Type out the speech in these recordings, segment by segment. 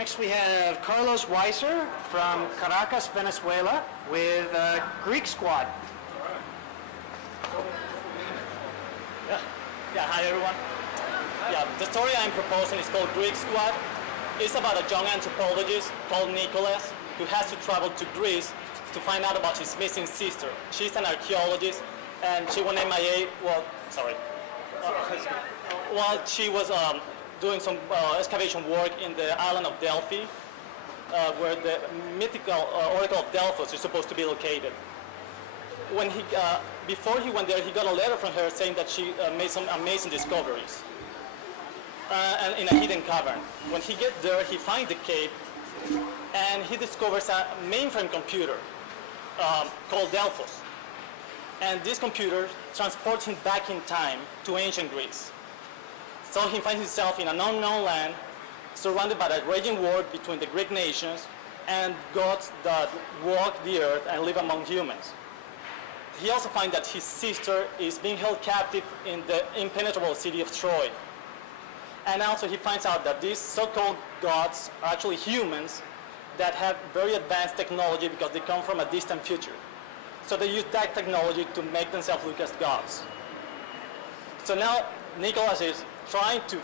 Next we have Carlos Weiser from Caracas, Venezuela, with Greek Squad. Yeah, hi everyone. Yeah, the story I'm proposing is called Greek Squad. It's about a young anthropologist called Nicholas who has to travel to Greece to find out about his missing sister. She's an archaeologist and she went MIA, while she was doing some excavation work in the island of Delphi, where the mythical Oracle of Delphos is supposed to be located. When before he went there, he got a letter from her saying that she made some amazing discoveries and in a hidden cavern. When he gets there, he finds the cave and he discovers a mainframe computer called Delphos. And this computer transports him back in time to ancient Greece. So he finds himself in an unknown land, surrounded by a raging war between the Greek nations and gods that walk the earth and live among humans. He also finds that his sister is being held captive in the impenetrable city of Troy. And also he finds out that these so-called gods are actually humans that have very advanced technology because they come from a distant future. So they use that technology to make themselves look as gods. So now Nicholas is trying to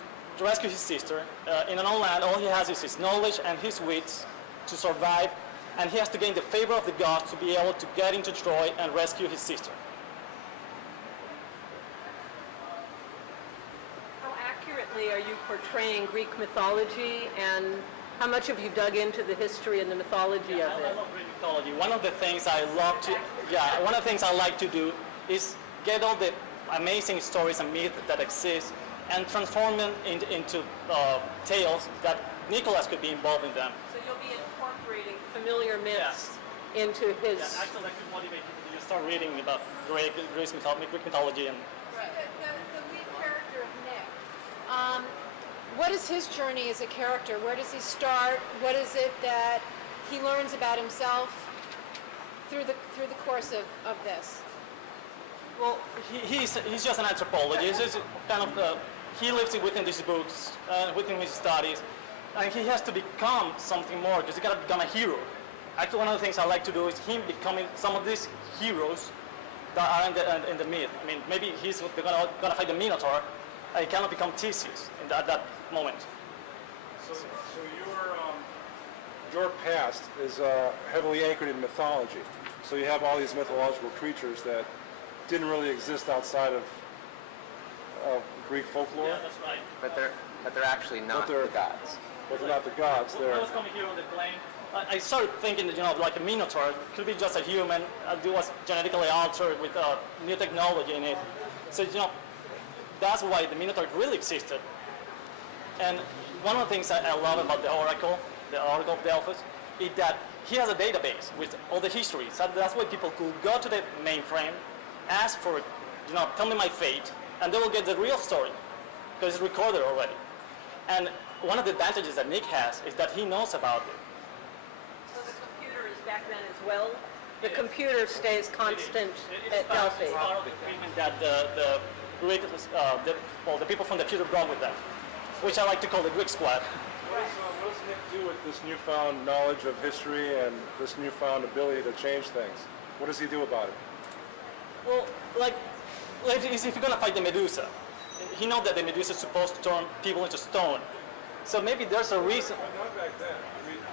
rescue his sister in an unknown land. All he has is his knowledge and his wits to survive, and he has to gain the favor of the gods to be able to get into Troy and rescue his sister. How accurately are you portraying Greek mythology, and how much have you dug into the history and the mythology of it? I love Greek mythology. One of the things I like to do is get all the amazing stories and myths that exist and transform them into tales that Nicholas could be involved in them. So you'll be incorporating familiar myths into his... Yeah, actually, that could motivate people to start reading about Greek mythology. And Right. The lead character of Nick, what is his journey as a character? Where does he start? What is it that he learns about himself through the course of this? well, he's just an anthropologist. He's kind of he lives within these books, within his studies, and he has to become something more because he got to become a hero. Actually, one of the things I like to do is him becoming some of these heroes that are in the myth. I mean, maybe he's gonna fight the Minotaur, and he cannot become Theseus in that moment. So your past is heavily anchored in mythology. So you have all these mythological creatures that didn't really exist outside of Greek folklore. Yeah, that's right. But they're actually not the gods. But they're not the gods. When I was coming here on the plane, I started thinking that, like a Minotaur could be just a human who was genetically altered with new technology in it. So, that's why the Minotaur really existed. And one of the things I love about the Oracle of Delphos, is that he has a database with all the history. So that's why people could go to the mainframe, ask for, tell me my fate, and they will get the real story because it's recorded already. And one of the advantages that Nick has is that he knows about it. So the computer is back then as well? The computer stays constant at Delphi. It's part of the treatment that the Greek, the people from the future brought with them, which I like to call the Greek Squad. What does Nick do with this newfound knowledge of history and this newfound ability to change things? What does he do about it? Well, if you're gonna fight the Medusa, he knows that the Medusa is supposed to turn people into stone. So maybe there's a reason. Not back then.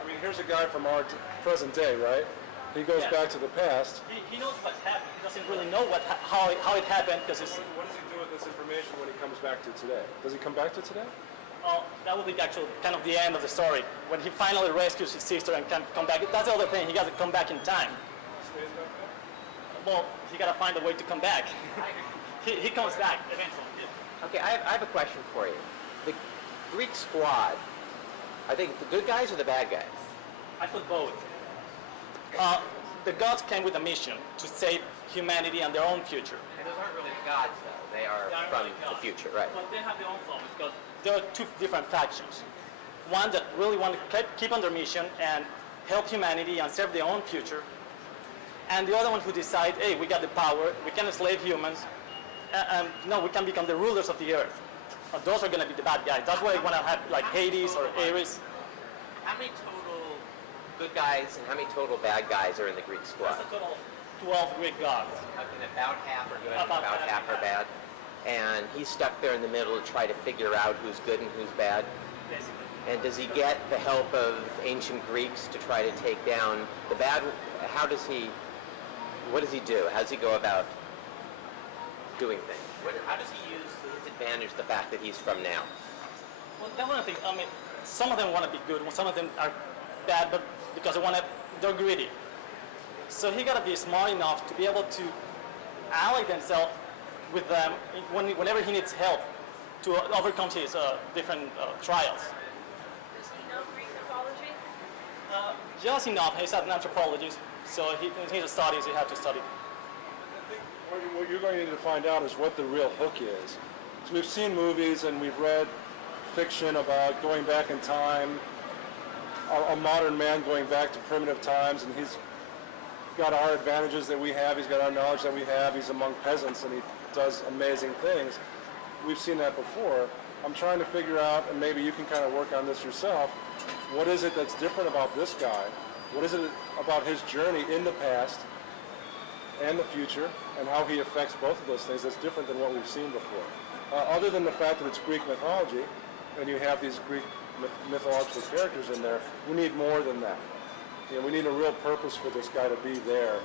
I mean, here's a guy from our present day, right? He goes back to the past. He knows what happened. He doesn't really know how it happened because it's. What does he do with this information when he comes back to today? Does he come back to today? That will be actually kind of the end of the story when he finally rescues his sister and can come back. That's the other thing. He got to come back in time. Stays back there? Well, he got to find a way to come back. he comes back eventually. Okay, I have a question for you. The Greek Squad, I think the good guys or the bad guys? I feel both. The gods came with a mission to save humanity and their own future. And those aren't really the gods, though. They are from the future, right? But they have their own flaws because there are two different factions. One that really want to keep on their mission and help humanity and serve their own future. And the other one who decide, hey, we got the power, we can enslave humans, and we can become the rulers of the earth. Those are going to be the bad guys. That's why I want to have like Hades or Ares. How many total good guys and how many total bad guys are in the Greek squad? That's a total of 12 Greek gods. And about half are good, and About about half are bad. And he's stuck there in the middle to try to figure out who's good and who's bad. Basically. And does he get the help of ancient Greeks to try to take down the bad? What does he do? How does he go about doing things? How does he use to his advantage the fact that he's from now? Well, that's one of the things. I mean, some of them want to be good, some of them are bad, but because they're greedy. So he got to be smart enough to be able to ally himself with them whenever he needs help to overcome his different trials. Does he know Greek mythology? Just enough. He's an anthropologist, so his studies he had to study. What you're going to need to find out is what the real hook is. So we've seen movies and we've read fiction about going back in time, a modern man going back to primitive times, and he's got our advantages that we have, he's got our knowledge that we have, he's among peasants and he does amazing things. We've seen that before. I'm trying to figure out, and maybe you can kind of work on this yourself, what is it that's different about this guy? What is it about his journey in the past and the future, and how he affects both of those things that's different than what we've seen before? Other than the fact that it's Greek mythology, and you have these Greek mythological characters in there, we need more than that. You know, we need a real purpose for this guy to be there,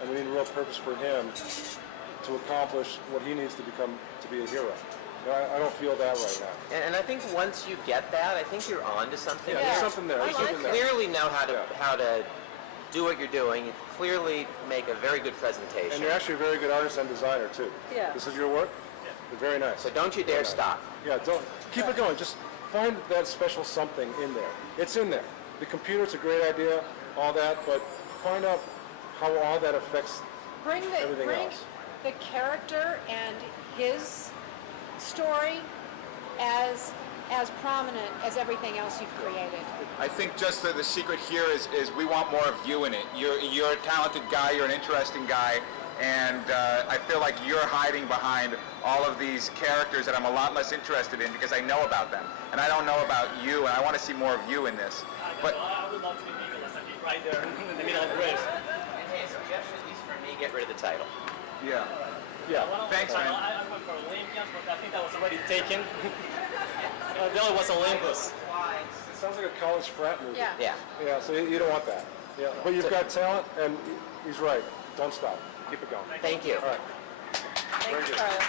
and we need a real purpose for him to accomplish what he needs to become to be a hero. You know, I don't feel that right now. And I think once you get that, I think you're on to something. Yeah, there's something there. There's You something there. clearly know how to do what you're doing. You clearly make a very good presentation. And you're actually a very good artist and designer too. Yeah. This is your work? You're very nice. So don't you dare stop. Yeah, don't. Keep it going. Just find that special something in there. It's in there. The computer's a great idea, all that, but find out how all that affects Bring everything else. the character and his story as prominent as everything else you've created. I think just the secret here is we want more of you in it. You're a talented guy, you're an interesting guy, and I feel like you're hiding behind all of these characters that I'm a lot less interested in because I know about them. And I don't know about you, and I want to see more of you in this. But I would love to be Nicholas and be right there in the middle of Greece. And hey, a suggestion, at least for me, get rid of the title. yeah. Yeah. Thanks, man. I went for Olympians, but I think that was already taken. The other was Olympus. It sounds like a college frat movie. Yeah. Yeah. Yeah, so you don't want that. Yeah. But you've got talent, and he's right. Don't stop. Keep it going. Thank you. All right. Thanks, Carlos.